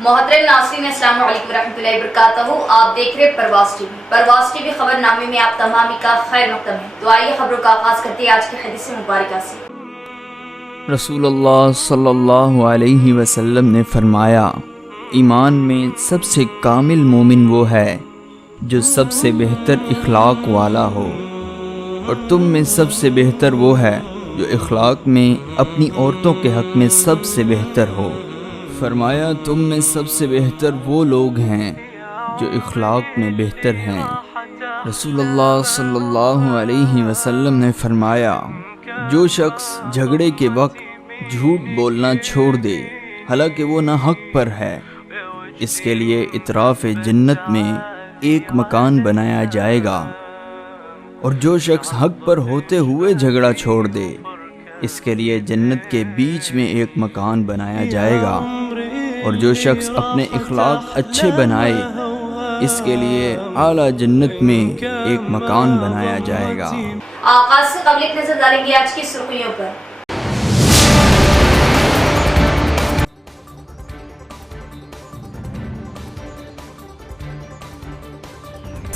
محترم ناظرین السلام علیکم ورحمۃ اللہ وبرکاتہ. آپ دیکھ رہے پرواز ٹی وی. پرواز ٹی وی خبر نامے میں آپ تمامی کا خیر مقدم ہے. تو آئیے خبروں کا آغاز کرتے ہیں آج کی حدیث مبارکہ سے. رسول اللہ صلی اللہ علیہ وسلم نے فرمایا، ایمان میں سب سے کامل مومن وہ ہے جو سب سے بہتر اخلاق والا ہو، اور تم میں سب سے بہتر وہ ہے جو اخلاق میں اپنی عورتوں کے حق میں سب سے بہتر ہو. فرمایا، تم میں سب سے بہتر وہ لوگ ہیں جو اخلاق میں بہتر ہیں. رسول اللہ صلی اللہ علیہ وسلم نے فرمایا، جو شخص جھگڑے کے وقت جھوٹ بولنا چھوڑ دے حالانکہ وہ نہ حق پر ہے، اس کے لیے اطراف جنت میں ایک مکان بنایا جائے گا. اور جو شخص حق پر ہوتے ہوئے جھگڑا چھوڑ دے، اس کے لیے جنت کے بیچ میں ایک مکان بنایا جائے گا. اور جو شخص اپنے اخلاق اچھے بنائے، اس کے لیے اعلیٰ جنت میں ایک مکان بنایا جائے گا. آغاز سے قبل ایک نظر ڈالیں گے آج کی سرخیوں پر.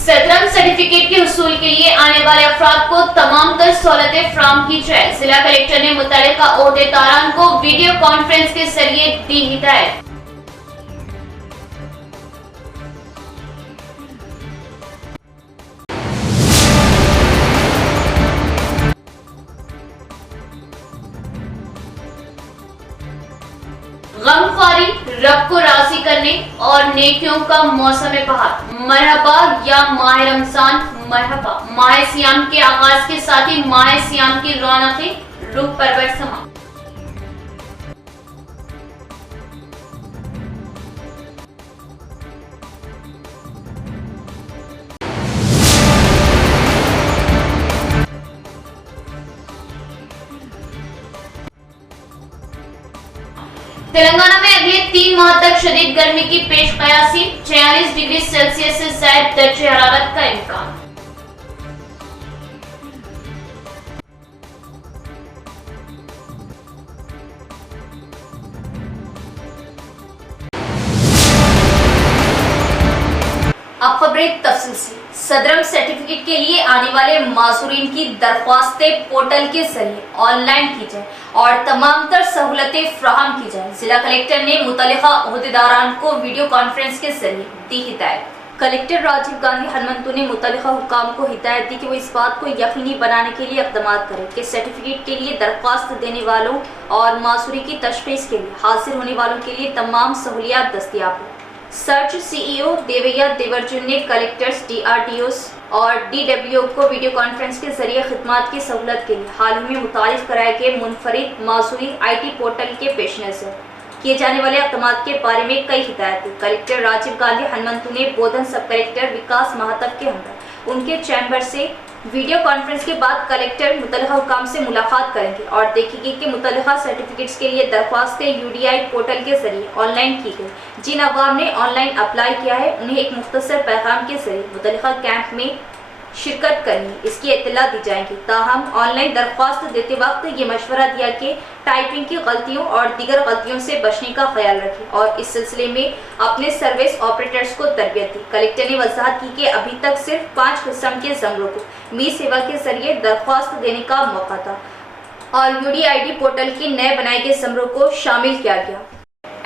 صدرم سرٹیفکیٹ کے حصول کے لیے آنے والے افراد کو تمام تر سہولتیں فراہم کی جائے. ضلع کلکٹر نے متعلقہ عہدیداران کو ویڈیو کانفرنس کے ذریعے دی ہدایت. غمخواری رب کو راضی کرنے اور نیکیوں کا موسم بہار. مرحبا یا ماہ رمضان مرحبا. ماہ سیام کے آغاز کے ساتھ ہی ماہ سیام کی رونقیں روح پرور سما. تلنگانہ میں اگلے 3 ماہ تک شدید گرمی کی پیش قیاسی. 46 ڈگری سیلسیس سے زائد درجہ حرارت کا امکان. اب خبریں تفصیل سے. صدرم سرٹیفکیٹ کے لیے آنے والے معذورین کی درخواستیں پورٹل کے ذریعے آن لائن کی جائیں اور تمام تر سہولتیں فراہم کی جائیں. ضلع کلکٹر نے متعلقہ عہدیداران کو ویڈیو کانفرنس کے ذریعے دی ہدایت. کلکٹر راجیو گاندھی ہنمنتو نے متعلقہ حکام کو ہدایت دی کہ وہ اس بات کو یقینی بنانے کے لیے اقدامات کریں کہ سرٹیفکیٹ کے لیے درخواست دینے والوں اور معذوری کی تشخیص کے لیے حاضر ہونے والوں کے لیے تمام سہولیات دستیاب ہوں. سرچ سی ای او دیویا دیورجن نے کلکٹرز، ڈی آر ٹی اوز اور ڈی ڈبلیو کو ویڈیو کانفرنس کے ذریعے خدمات کی سہولت کے لیے حال ہی میں متعارف کرائے گئے منفرد معذوری آئی ٹی پورٹل کے پیش نظر کیے جانے والے اقدامات کے بارے میں کئی ہدایت دی. کلکٹر راجیو گاندھی ہنمنتو نے بودھن سب کلکٹر وکاس مہاتو کے اندر ان کے چیمبر سے ویڈیو کانفرنس کے بعد کلکٹر متعلقہ حکام سے ملاقات کریں گے اور دیکھیں گے کہ متعلقہ سرٹیفکیٹس کے لیے درخواستیں یو ڈی آئی پورٹل کے ذریعے آن لائن کی گئی. جن عوام نے آن لائن اپلائی کیا ہے انہیں ایک مختصر پیغام کے ذریعے متعلقہ کیمپ میں شرکت کرنی اس کی اطلاع دی جائے گی. تاہم آن لائن درخواست دیتے وقت یہ مشورہ دیا کہ ٹائپنگ کی غلطیوں اور دیگر غلطیوں سے بچنے کا خیال رکھیں اور اس سلسلے میں اپنے سروس آپریٹرز کو تربیت دی. کلکٹر نے وضاحت کی کہ ابھی تک صرف 5 قسم کے زمروں کو می سیوا کے ذریعے درخواست دینے کا موقع تھا اور U D I D portal کے نئے بنائے گئے زمروں کو شامل کیا گیا.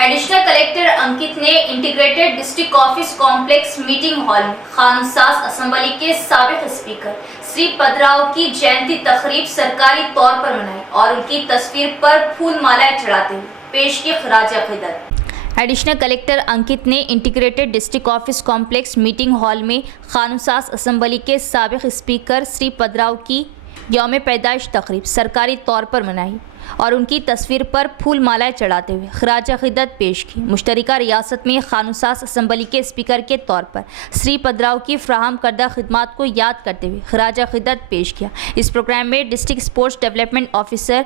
ایڈیشنل کلکٹر انکت نے integrated district office complex meeting hall میں قانون ساز اسمبلی کے سابق اسپیکر سری پدراؤ کی جینتی تقریب سرکاری طور پر منائی اور ان کی تصویر پر پھول مالائیں چڑھاتے ہوئے پیش کی خراج عقیدت. ایڈیشنل کلکٹر انکت نے integrated district office complex meeting hall میں قانون ساز اسمبلی کے سابق اسپیکر سری پدراؤ کی یوم پیدائش تقریب سرکاری طور پر منائی اور ان کی تصویر پر پھول مالائیں چڑھاتے ہوئے خراج عقیدت پیش کی. مشترکہ ریاست میں قانون ساز اسمبلی کے اسپیکر کے طور پر سری پدراؤ کی فراہم کردہ خدمات کو یاد کرتے ہوئے خراج عقیدت پیش کیا. اس پروگرام میں district sports development officer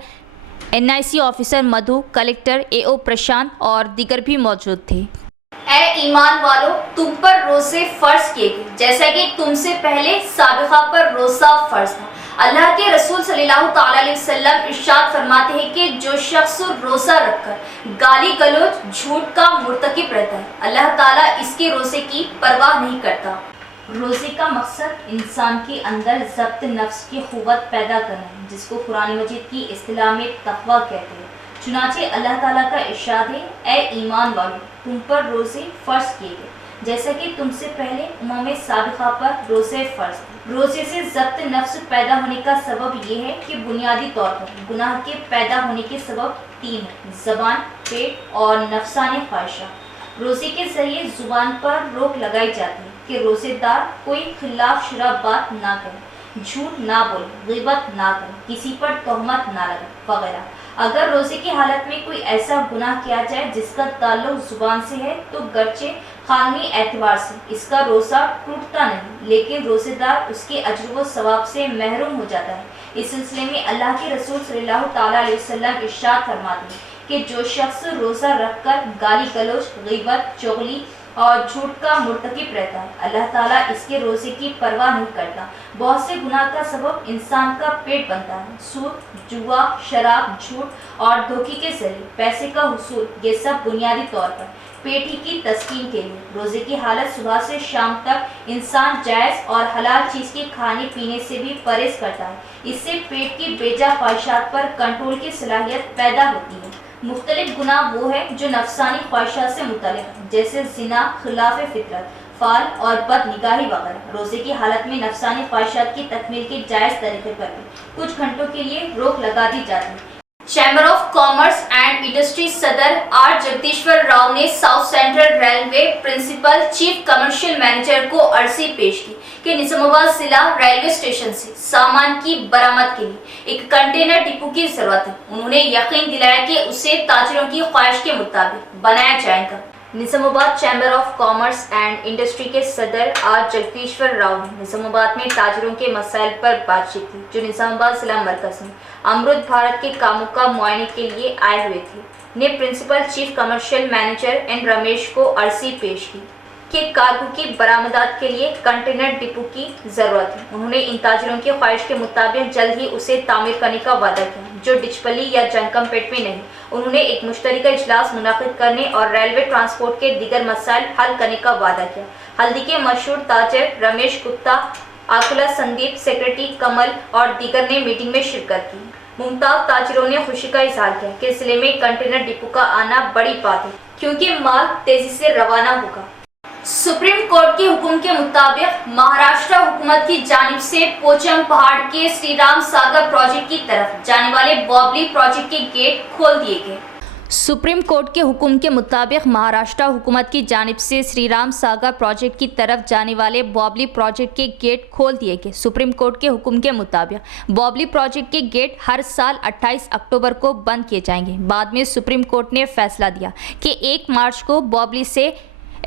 NIC officer Madhu, collector AO Prashant اور دیگر بھی موجود تھے. اے ایمان والو، تم پر روزے فرض کیے گئے جیسا کہ تم سے پہلے سابقہ پر روزہ فرض تھا. اللہ کے رسول صلی اللہ تعالی علیہ وسلم ارشاد فرماتے ہیں کہ جو شخص روزہ رکھ کر گالی گلوچ جھوٹ کا مرتکب رہتا ہے اللہ تعالیٰ اس کے روزے کی پرواہ نہیں کرتا۔ روزے کا مقصد انسان کے اندر ضبط نفس کی قوت پیدا کرنا ہے، جس کو قرآن مجید کی اصطلاح میں تقویٰ کہتے ہیں۔ چنانچہ اللہ تعالیٰ کا ارشاد ہے، اے ایمان والو، تم پر روزے فرض کیے گئے جیسا کہ تم سے پہلے امم سابقہ پر روزے فرض تھے۔ روزے سے ضبط نفس پیدا ہونے کا سبب یہ ہے کہ بنیادی طور پر گناہ کے پیدا ہونے کے سبب 3 ہیں: زبان، پیٹ اور نفسانی خواہشات۔ روزے کے ذریعے زبان پر روک لگائی جاتی ہے کہ روزے دار کوئی خلاف شرع بات نہ کرے، جھوٹ نہ بولے، غیبت نہ کرے، کسی پر تہمت نہ لگائے وغیرہ۔ اگر روزے کی حالت میں کوئی ایسا گناہ کیا جائے جس کا تعلق زبان سے ہے تو گرچہ قانونی اعتبار سے اس کا روزہ ٹوٹتا نہیں، لیکن روزے دار اس کے اجر و ثواب سے محروم ہو جاتا ہے۔ اس سلسلے میں اللہ کے رسول صلی اللہ تعالیٰ علیہ وسلم ارشاد فرماتے ہیں کہ جو شخص روزہ رکھ کر گالی گلوچ، غیبت، چغلی اور جھوٹ کا مرتکب رہتا ہے، اللہ تعالیٰ اس کے روزے کی پرواہ نہیں کرتا۔ بہت سے گناہ کا سبب انسان کا پیٹ بنتا ہے۔ سود، جوا، شراب، جھوٹ اور دھوکے کے ذریعے پیسے کا حصول، یہ سب بنیادی طور پر پیٹ ہی کی تسکین کے لیے۔ روزے کی حالت صبح سے شام تک انسان جائز اور حلال چیز کے کھانے پینے سے بھی پرہیز کرتا ہے۔ اس سے پیٹ کی بیجا خواہشات پر کنٹرول کی صلاحیت پیدا ہوتی ہے۔ مختلف گناہ وہ ہے جو نفسانی خواہشات سے متعلق ہیں، جیسے زنا، خلاف فطرت، فال اور بد نگاہی وغیرہ۔ روزے کی حالت میں نفسانی خواہشات کی تکمیل کے جائز طریقے پر بھی کچھ گھنٹوں کے لیے روک لگا دی جاتی ہے۔ Chamber of commerce and industry صدر آر جگدیشور راؤ نے South Central Railway principal chief commercial manager کو عرضی پیش کی کہ نظام آباد ضلع ریلوے اسٹیشن سے سامان کی برآمد کے لیے ایک کنٹینر ڈپو کی ضرورت ہے۔ انہوں نے یقین دلایا کہ اسے تاجروں کی خواہش کے مطابق بنایا جائے گا۔ نظام آباد chamber of commerce and industry کے صدر آر جگدیشور راؤ نے نظام آباد میں تاجروں کے مسائل پر بات چیت کی، جو نظام آباد ضلع مرکز میں امرت بھارت کے کاموں کا معائنے کے لیے آئے ہوئے تھے، نے principal chief commercial manager N Ramesh کو عرضی پیش کی کہ کارگو کی برآمدات کے لیے کنٹینر ڈپو کی ضرورت ہے۔ انہوں نے ان تاجروں کی خواہش کے مطابق جلد ہی اسے تعمیر کرنے کا وعدہ کیا، جو ڈچپلی یا جنکم پیٹ میں نہیں۔ انہوں نے ایک مشترکہ اجلاس منعقد کرنے اور ریلوے ٹرانسپورٹ کے دیگر مسائل حل کرنے کا وعدہ کیا۔ ہلدی کے مشہور تاجر رمیش گپتا، آکلا سندیپ، سیکرٹری کمل اور دیگر نے میٹنگ میں شرکت کی۔ ممتاز تاجروں نے خوشی کا اظہار کیا کہ ضلع میں کنٹینر ڈپو کا آنا بڑی بات ہے، کیونکہ مال تیزی سے روانہ ہوگا۔ سپریم کورٹ کے حکم کے مطابق مہاراشٹر حکومت کی جانب سے پوچم پہاڑ کے سری رام ساگر پروجیکٹ کی طرف جانے والے بابلی پروجیکٹ کے گیٹ کھول دیے گئے۔ سپریم کورٹ کے حکم کے مطابق مہاراشٹر حکومت کی جانب سے سری رام ساگر پروجیکٹ کی طرف جانے والے بابلی پروجیکٹ کے گیٹ کھول دیے گئے۔ سپریم کورٹ کے حکم کے مطابق بابلی پروجیکٹ کے گیٹ ہر سال 28 اکتوبر کو بند کیے جائیں گے۔ بعد میں سپریم کورٹ نے فیصلہ دیا کہ 1 مارچ کو بابلی سے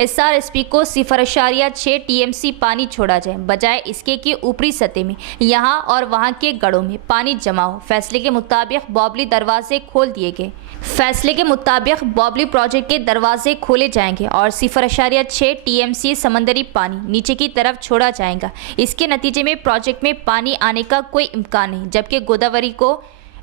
SRSP کو 0.6 TMC پانی چھوڑا جائے، بجائے اس کے کہ اوپری سطح میں یہاں اور وہاں کے گڑھوں میں پانی جمع ہو۔ فیصلے کے مطابق بابلی دروازے کھول دیے گئے۔ فیصلے کے مطابق بابلی پروجیکٹ کے دروازے کھولے جائیں گے اور 0.6 TMC سمندری پانی نیچے کی طرف چھوڑا جائے گا۔ اس کے نتیجے میں پروجیکٹ میں پانی آنے کا کوئی امکان نہیں، جبکہ گوداوری کو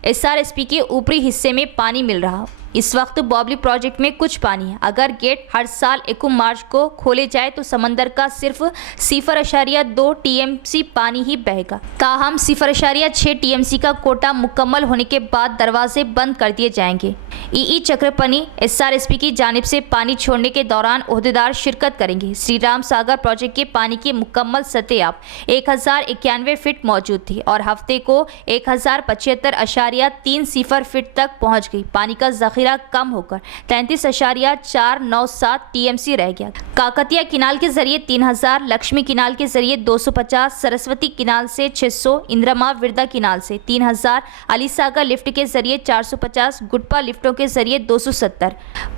SRSP کے اوپری حصے میں پانی مل رہا۔ اس وقت بابلی پروجیکٹ میں کچھ پانی ہے۔ اگر گیٹ ہر سال 1 مارچ کو کھولے جائے تو سمندر کا صرف 0.2 TMC پانی ہی بہے گا۔ تاہم 0.6 TMC کا کوٹا مکمل ہونے کے بعد دروازے بند کر دیے جائیں گے۔ چکرپنی SRSP کی جانب سے پانی چھوڑنے کے دوران عہدیدار شرکت کریں گے۔ سری رام ساگر پروجیکٹ کے پانی کی مکمل سطح اب 1091 فٹ موجود تھی اور ہفتے کو 1075.30 فٹ تک پہنچ گئی۔ پانی کا ذخیرہ کم ہو کر 33.497 TMC رہ گیا۔ کاکتیہ کینال کے ذریعے 3000، لکشمی کینال کے ذریعے 250، سرسوتی کینال سے 600، اندرما وردا کینال سے 3000، علی ساگر لفٹ کے ذریعے 450، گڈپا لفٹوں کے ذریعے 270۔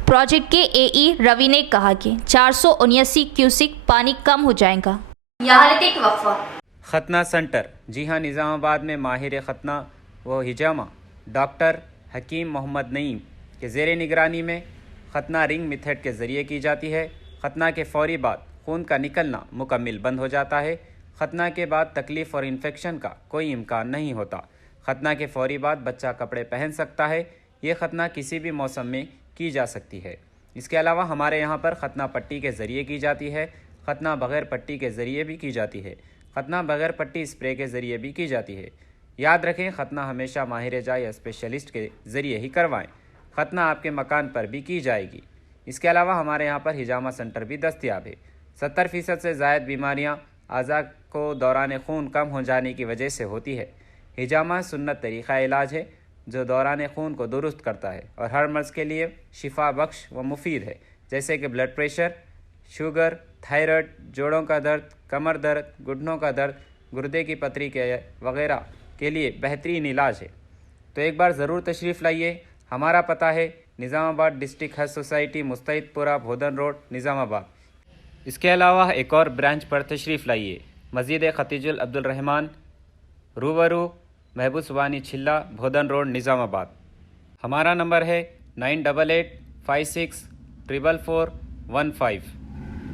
پروجیکٹ کے AE روی نے کہا کہ 479 کیوسک پانی کم ہو جائے گا۔ یہاں لیتے ایک وقفہ۔ ختنہ سنٹر، جی ہاں، نظام آباد میں ماہر ختنہ و حجامہ ڈاکٹر حکیم محمد نعیم کے زیر نگرانی میں ختنہ رنگ میتھڈ کے ذریعے کی جاتی ہے۔ ختنہ کے فوری بعد خون کا نکلنا مکمل بند ہو جاتا ہے۔ ختنہ کے بعد تکلیف اور انفیکشن کا کوئی امکان نہیں ہوتا۔ ختنہ کے فوری بعد بچہ کپڑے پہن سکتا ہے۔ یہ ختنہ کسی بھی موسم میں کی جا سکتی ہے۔ اس کے علاوہ ہمارے یہاں پر ختنہ پٹی کے ذریعے کی جاتی ہے، ختنہ بغیر پٹی کے ذریعے بھی کی جاتی ہے، ختنہ بغیر پٹی اسپرے کے ذریعے بھی کی جاتی ہے۔ یاد رکھیں ختنہ ہمیشہ ماہر جا یا اسپیشلسٹ کے ذریعے ہی کروائیں، ختنہ آپ کے مکان پر بھی کی جائے گی۔ اس کے علاوہ ہمارے یہاں پر ہجامہ سینٹر بھی دستیاب ہے۔ 70% سے زائد بیماریاں اعضاء کو دوران خون کم ہو جانے کی وجہ سے ہوتی ہے۔ ہجامہ سنت طریقہ علاج ہے جو دوران خون کو درست کرتا ہے اور ہر مرض کے لیے شفا بخش و مفید ہے، جیسے کہ بلڈ پریشر، شوگر، تھائرائیڈ، جوڑوں کا درد، کمر درد، گھٹنوں کا درد، گردے کی پتھری کے وغیرہ کے لیے بہترین علاج ہے۔ تو ایک بار ضرور تشریف لائیے۔ ہمارا پتہ ہے نظام آباد ڈسٹرکٹ ہیلتھ سوسائٹی، مستعد پورہ، بھودن روڈ، نظام آباد۔ اس کے علاوہ ایک اور برانچ پر تشریف لائیے، مسجد ختیج العبدالرحمن، روبرو محبوب سبانی چھلا، بھودن روڈ، نظام آباد۔ ہمارا نمبر ہے 9886444415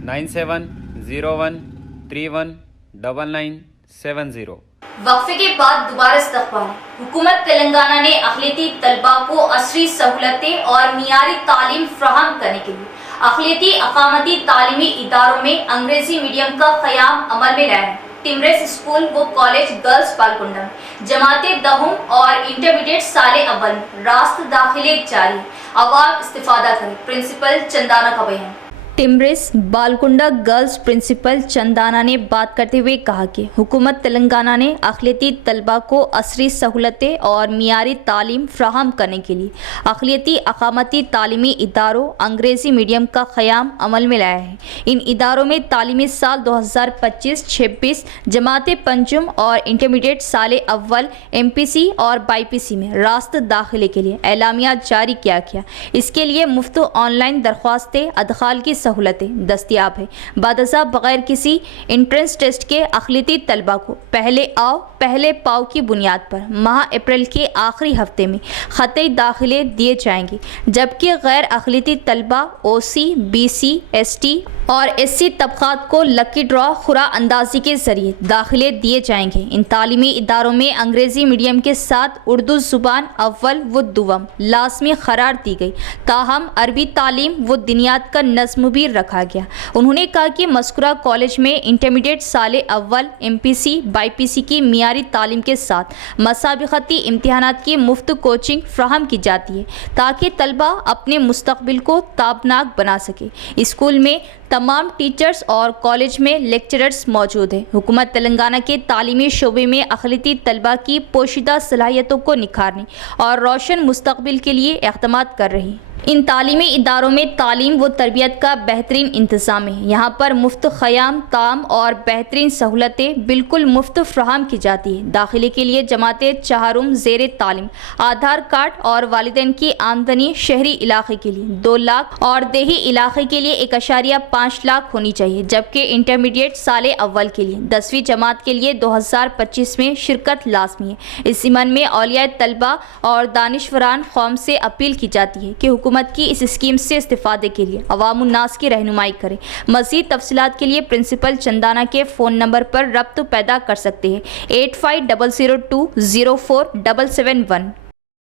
9701319970۔ وقفے کے بعد دوبارہ استقبال۔ حکومت تلنگانہ نے اقلیتی طلباء کو عصری سہولتیں اور معیاری تعلیم فراہم کرنے کے لیے اقلیتی اقامتی تعلیمی اداروں میں انگریزی میڈیم کا قیام عمل میں لایا ہے۔ ٹمریس اسکول و کالج گرلز بالکنڈہ میں جماعت دہم اور انٹرمیڈیٹ سال اول میں راست داخلے جاری، عوام استفادہ کریں، پرنسپل چندانہ کا بیان۔ ٹمریس بالکنڈہ گرلز پرنسپل چندانا نے بات کرتے ہوئے کہا کہ حکومت تلنگانہ نے اقلیتی طلباء کو عصری سہولتیں اور معیاری تعلیم فراہم کرنے کے لیے اقلیتی اقامتی تعلیمی اداروں انگریزی میڈیم کا قیام عمل میں لایا ہے۔ ان اداروں میں تعلیمی سال 2025-26 جماعت پنجم اور انٹرمیڈیٹ سال اول MPC اور BIPC میں راست داخلے کے لیے اعلامیہ جاری کیا گیا۔ اس کے لیے مفت آن لائن درخواستیں ادخال کی سہولتیں دستیاب ہے۔ بعد ازاں بغیر کسی انٹرنس ٹیسٹ کے اقلیتی طلباء کو پہلے آؤ پہلے پاؤ کی بنیاد پر ماہ اپریل کے آخری ہفتے میں خطی داخلے دیے جائیں گے، جبکہ غیر اقلیتی طلباء OC، BC، ST اور SC طبقات کو لکی ڈرا خورا اندازی کے ذریعے داخلے دیے جائیں گے۔ ان تعلیمی اداروں میں انگریزی میڈیم کے ساتھ اردو زبان اول و دوم لازمی قرار دی گئی، تاہم عربی تعلیم و دینیات کا نظم بھی رکھا گیا۔ انہوں نے کہا کہ مذکورہ کالج میں انٹرمیڈیٹ سال اول MPC BIPC کی معیاری تعلیم کے ساتھ مسابقتی امتحانات کی مفت کوچنگ فراہم کی جاتی ہے تاکہ طلباء اپنے مستقبل کو تابناک بنا سکے۔ اسکول میں تمام ٹیچرز اور کالج میں لیکچررز موجود ہیں۔ حکومت تلنگانہ کے تعلیمی شعبے میں اقلیتی طلباء کی پوشیدہ صلاحیتوں کو نکھارنے اور روشن مستقبل کے لیے اقدامات کر رہی ہے۔ ان تعلیمی اداروں میں تعلیم و تربیت کا بہترین انتظام ہے۔ یہاں پر مفت خیام، طعام اور بہترین سہولتیں بالکل مفت فراہم کی جاتی ہے۔ داخلے کے لیے جماعت چہارم زیر تعلیم آدھار کارڈ اور والدین کی آمدنی شہری علاقے کے لیے 2 لاکھ اور دیہی علاقے کے لیے 1.5 لاکھ ہونی چاہیے، جبکہ انٹرمیڈیٹ سال اول کے لیے 10ویں جماعت کے لیے 2025 میں شرکت لازمی ہے۔ اس ضمن میں اولیاء طلباء اور دانشوران قوم سے اپیل کی جاتی ہے کہ حکومت کی اس اسکیم سے استفادے کے لیے عوام الناس کی رہنمائی کریں۔ مزید تفصیلات کے لیے پرنسپل چندانہ کے فون نمبر پر ربط پیدا کر سکتے ہیں 8500204771۔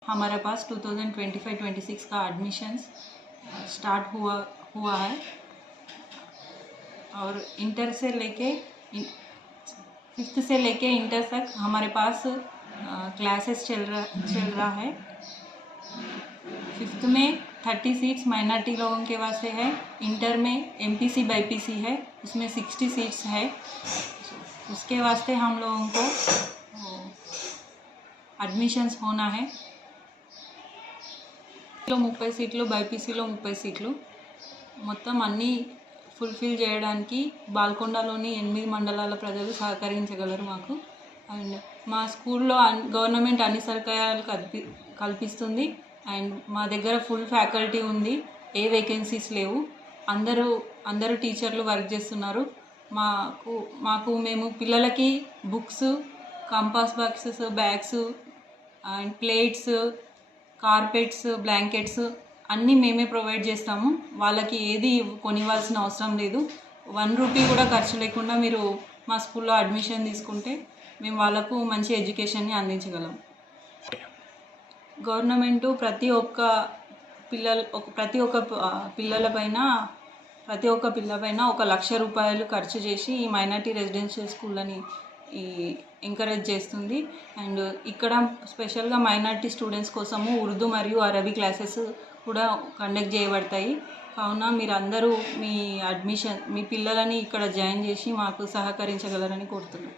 ہمارے پاس 2025-26 کا ایڈمیشنز سٹارٹ ہوا ہے اور انٹر سے لے کے 5th سے لے کے انٹر تک ہمارے پاس کلاسز چل رہا ہے۔ 5th میں 30 سیٹس مائنارٹی لوگوں کے واسطے ہے، انٹر میں MPC BIPC ہے، اس میں 60 سیٹس ہے۔ اس کے واسطے ہم لوگوں کو అడ్మిషన్స్ ہونا ہے۔ 30 సీట్లు బైపీసీలో 30 సీట్లు మొత్తం అన్నీ ఫుల్ఫిల్ చేయడానికి బాల్కొండలోని 8 మండలాల ప్రజలు సహకరించగలరు మాకు। అండ్ మా స్కూల్లో గవర్నమెంట్ అన్ని సౌకర్యాలు కల్పిస్తుంది అండ్ మా దగ్గర ఫుల్ ఫ్యాకల్టీ ఉంది, ఏ వేకెన్సీస్ లేవు, అందరూ టీచర్లు వర్క్ చేస్తున్నారు। మేము పిల్లలకి books, compass boxes, bags and plates, carpets, blankets అన్నీ మేమే ప్రొవైడ్ చేస్తాము। వాళ్ళకి ఏది కొనివ్వాల్సిన అవసరం లేదు। 1 రూపీ కూడా ఖర్చు లేకుండా మీరు మా స్కూల్లో అడ్మిషన్ తీసుకుంటే మేము వాళ్ళకు మంచి ఎడ్యుకేషన్ని అందించగలం। గవర్నమెంటు ప్రతి ఒక్క ప్రతి ఒక్క పిల్ల పైన ₹1,00,000 ఖర్చు చేసి ఈ మైనారిటీ రెసిడెన్షియల్ స్కూళ్ళని ఎంకరేజ్ చేస్తుంది. అండ్ ఇక్కడ స్పెషల్గా మైనారిటీ స్టూడెంట్స్ కోసము ఉర్దూ మరియు అరబీ క్లాసెస్ కూడా కండక్ట్ చేయబడతాయి. కావున మీరందరూ మీ పిల్లలని ఇక్కడ జాయిన్ చేసి మాకు సహకరించగలరని కోరుతున్నాను.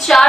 4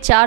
4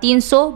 300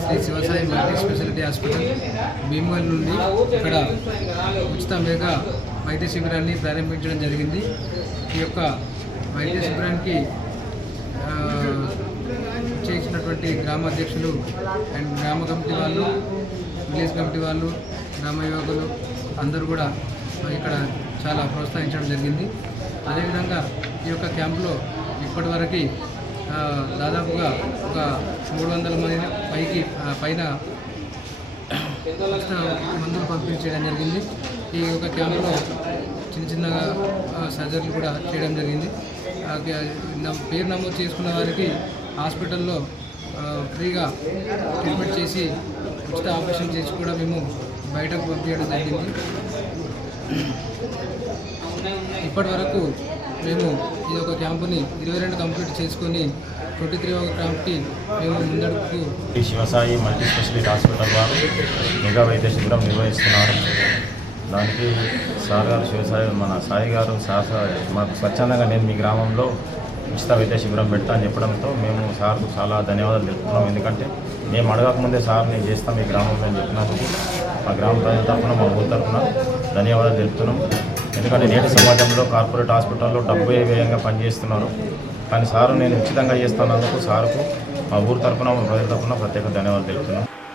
Sri Sivasai multi speciality hospital Bheemgal నుండి ఇక్కడ ఉచిత మెగా వైద్య శిబిరాన్ని ప్రారంభించడం జరిగింది. ఈ యొక్క వైద్య శిబిరానికి చేసినటువంటి గ్రామ అధ్యక్షులు అండ్ గ్రామ కమిటీ వాళ్ళు, విలేజ్ కమిటీ వాళ్ళు, గ్రామ యువకులు అందరూ కూడా ఇక్కడ చాలా ప్రోత్సహించడం జరిగింది. అదేవిధంగా ఈ యొక్క క్యాంపులో ఇప్పటివరకు దాదాపుగా ఒక 300 మంది పైన మందులు పంపిణీ చేయడం జరిగింది. ఈ యొక్క క్యాంపులో చిన్నగా సర్జరీలు కూడా చేయడం జరిగింది. పేరు నమోదు చేసుకున్న వారికి హాస్పిటల్లో ఫ్రీగా ట్రీట్మెంట్ చేసి ఉచిత ఆపరేషన్ చేసి కూడా మేము బయటకు పంపించడం జరిగింది. ఇప్పటి వరకు మేము ఈ యొక్క క్యాంపుని 22 కంప్లీట్ చేసుకొని 23వ క్యాంప్కి మేము ముందడుగు. Sri Sivasai multi speciality hospital వారు మెగా వైద్య శిబిరం నిర్వహిస్తున్నారు. దానికి సార్ గారు శివసాయి మన సాయి గారు మాకు స్వచ్ఛందంగా నేను మీ గ్రామంలో ఉచిత వైద్య శిబిరం పెడతా అని చెప్పడంతో మేము సార్కు చాలా ధన్యవాదాలు తెలుపుతున్నాం. ఎందుకంటే మేము అడగకముందే సార్ నేను చేస్తాం మీ గ్రామంలో అని చెప్పినందుకు మా గ్రామ ప్రజల తరఫున మా ఊరి తరఫున ధన్యవాదాలు తెలుపుతున్నాం. ఎందుకంటే నేటి సమాజంలో కార్పొరేట్ హాస్పిటల్లో డబ్బు వ్యయంగా పనిచేస్తున్నారు. కానీ సారు నేను ఉచితంగా చేస్తున్నందుకు సార్కు మా ఊరి తరఫున మా ప్రజల తరఫున ప్రత్యేక ధన్యవాదాలు తెలుపుతున్నాం.